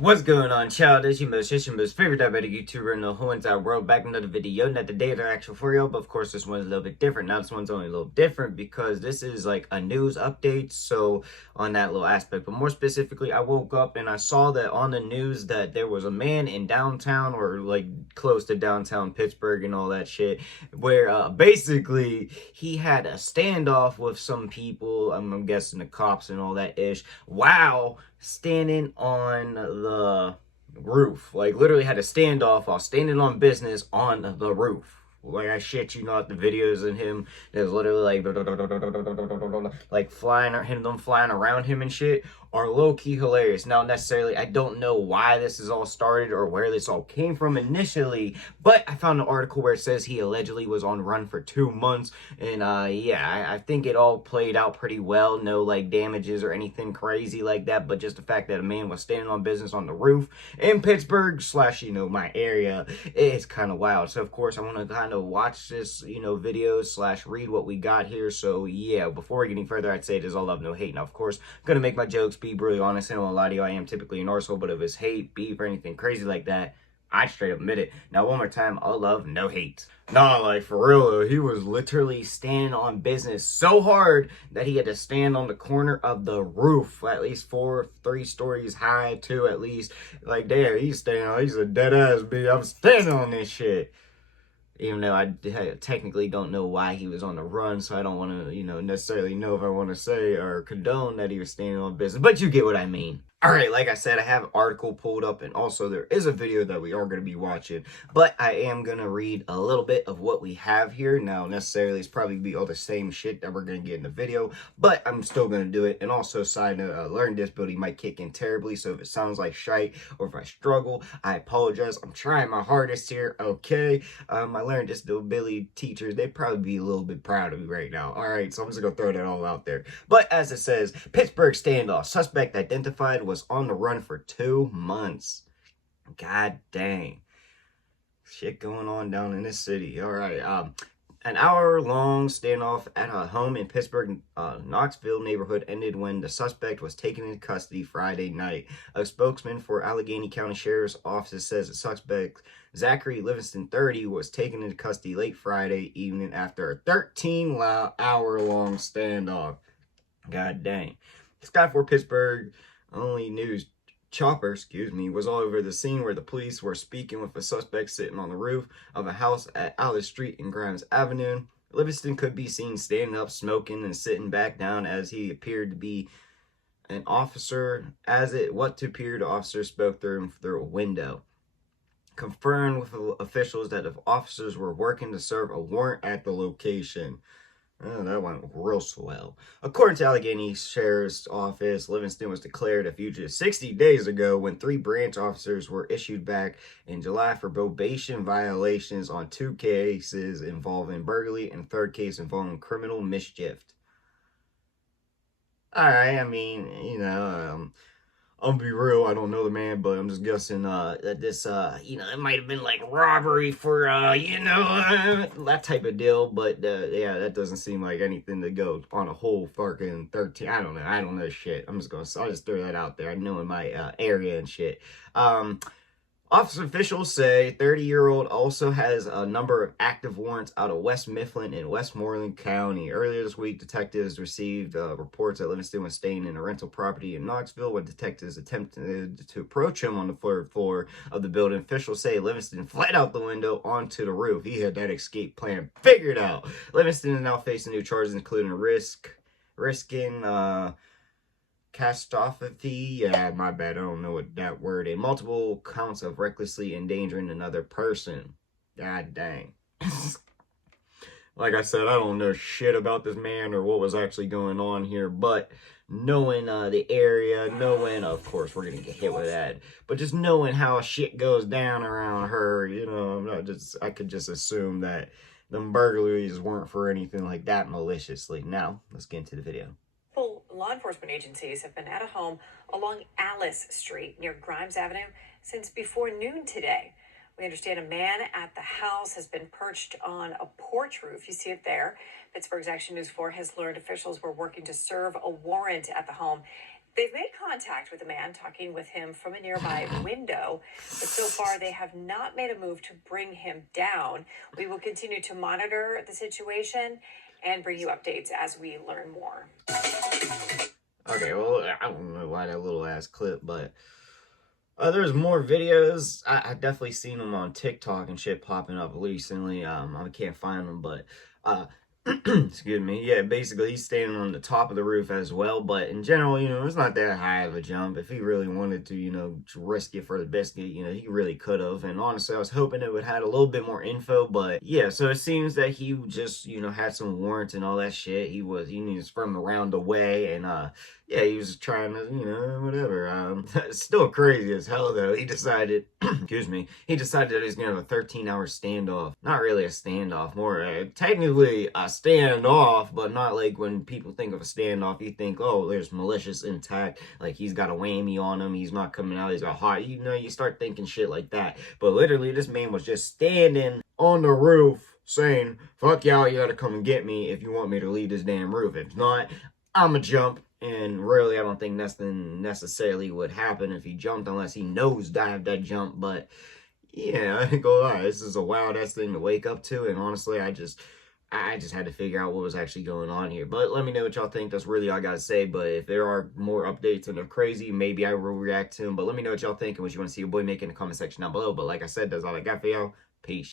What's going on, child? It's your most favorite diabetic YouTuber in the whole entire world. Back in another video. Not the day of the actual for you, but of course this one's a little bit different. Now this one's only a little different because this is like a news update, so on that little aspect. But more specifically, I woke up and I saw that on the news that there was a man in downtown, or like close to downtown Pittsburgh and all that shit, where basically he had a standoff with some people. I'm guessing the cops and all that ish. Wow. Standing on the roof. Like, literally had a standoff while standing on business on the roof. Like, I shit you not, the videos of him, there's literally like flying, or him, them flying around him and shit, are low-key hilarious. Now, necessarily, I don't know why this is all started or where this all came from initially, but I found an article where it says he allegedly was on run for 2 months, and yeah, I think it all played out pretty well. No, like, damages or anything crazy like that, but just the fact that a man was standing on business on the roof in Pittsburgh slash, my area, it's kind of wild. So, of course, I want to kind of watch this, video slash read what we got here. So, yeah, before we get any further, I'd say it is all love, no hate. Now, of course, I'm going to make my jokes, be brutally honest, and I won't lie to you, I am typically an arsehole, but if it's hate, beef, or anything crazy like that, I straight up admit it. Now, one more time, all love, no hate. Nah, like, for real, though, he was literally standing on business so hard that he had to stand on the corner of the roof, at least 3 stories high, too, at least. Like, there, he's a dead-ass bitch. I'm standing on this shit. Even though I technically don't know why he was on the run, so I don't want to, necessarily know if I want to say or condone that he was standing on business, but you get what I mean. All right, like I said, I have an article pulled up, and also there is a video that we are going to be watching, but I am going to read a little bit of what we have here. Now, necessarily, it's probably be all the same shit that we're going to get in the video, but I'm still going to do it. And also, side note, learning disability might kick in terribly, so if it sounds like shite or if I struggle, I apologize. I'm trying my hardest here, okay? My learning disability teachers, they'd probably be a little bit proud of me right now. All right, so I'm just going to throw that all out there. But as it says, Pittsburgh standoff. Suspect identified, was on the run for 2 months. God dang. Shit going on down in this city. All right. An hour-long standoff at a home in Pittsburgh, Knoxville neighborhood ended when the suspect was taken into custody Friday night. A spokesman for Allegheny County Sheriff's Office says the suspect, Zachary Livingston, 30, was taken into custody late Friday evening after a 13-hour-long standoff. God dang. Skyford Pittsburgh only news chopper, was all over the scene where the police were speaking with a suspect sitting on the roof of a house at Alice Street and Grimes Avenue. Livingston could be seen standing up, smoking, and sitting back down as he appeared to be an officer, what appeared to officers spoke through a window. Confirmed with officials that the officers were working to serve a warrant at the location. Oh, that went real swell. According to Allegheny Sheriff's Office, Livingston was declared a fugitive 60 days ago when 3 branch officers were issued back in July for probation violations on 2 cases involving burglary and 3rd case involving criminal mischief. Alright, I mean, I'll be real, I don't know the man, but I'm just guessing that this, it might have been like robbery for, that type of deal. But, yeah, that doesn't seem like anything to go on a whole fucking 13. I don't know shit. I'll just throw that out there. I know in my area and shit. Officer officials say 30-year-old also has a number of active warrants out of West Mifflin and Westmoreland County. Earlier this week, detectives received reports that Livingston was staying in a rental property in Knoxville when detectives attempted to approach him on the 3rd floor of the building. Officials say Livingston fled out the window onto the roof. He had that escape plan figured out. Livingston is now facing new charges, including risking catastrophe, yeah, my bad, I don't know what that word is. Multiple counts of recklessly endangering another person. God dang. Like I said, I don't know shit about this man or what was actually going on here, but knowing the area, knowing, of course, we're gonna get hit with that, but just knowing how shit goes down around her, I could just assume that them burglaries weren't for anything like that maliciously. Now, let's get into the video. Law enforcement agencies have been at a home along Alice Street near Grimes Avenue since before noon today. We understand a man at the house has been perched on a porch roof. You see it there. Pittsburgh's Action News 4 has learned officials were working to serve a warrant at the home. They've made contact with the man, talking with him from a nearby window, but so far they have not made a move to bring him down. We will continue to monitor the situation and bring you updates as we learn more. Okay, well, I don't know why that little ass clip, but there's more videos. I definitely seen them on TikTok and shit popping up recently. I can't find them, but excuse me. Yeah, basically he's standing on the top of the roof as well. But in general, you know, it's not that high of a jump. If he really wanted to, you know, risk it for the biscuit, you know, he really could have. And honestly, I was hoping it would have had a little bit more info. But yeah, so it seems that he just, you know, had some warrants and all that shit. He was from around the way, and yeah, he was trying to, you know, whatever. It's still crazy as hell, though. He decided, excuse me, he decided that he was going to have a 13-hour standoff. Not really a standoff, more technically a standoff, but not like when people think of a standoff, you think, oh, there's malicious intact, like he's got a whammy on him, he's not coming out, he's got hot, you know, you start thinking shit like that. But literally, this man was just standing on the roof saying, fuck y'all, you gotta come and get me if you want me to leave this damn roof. If not, I'ma jump. And really, I don't think that's necessarily would happen if he jumped, unless he nose dived that jump. But yeah, I ain't gonna lie, this is a wild ass thing to wake up to. And honestly, I just had to figure out what was actually going on here. But let me know what y'all think. That's really all I gotta say. But if there are more updates and they're crazy, maybe I will react to them. But let me know what y'all think and what you want to see your boy make in the comment section down below. But like I said, that's all I got for y'all. Peace.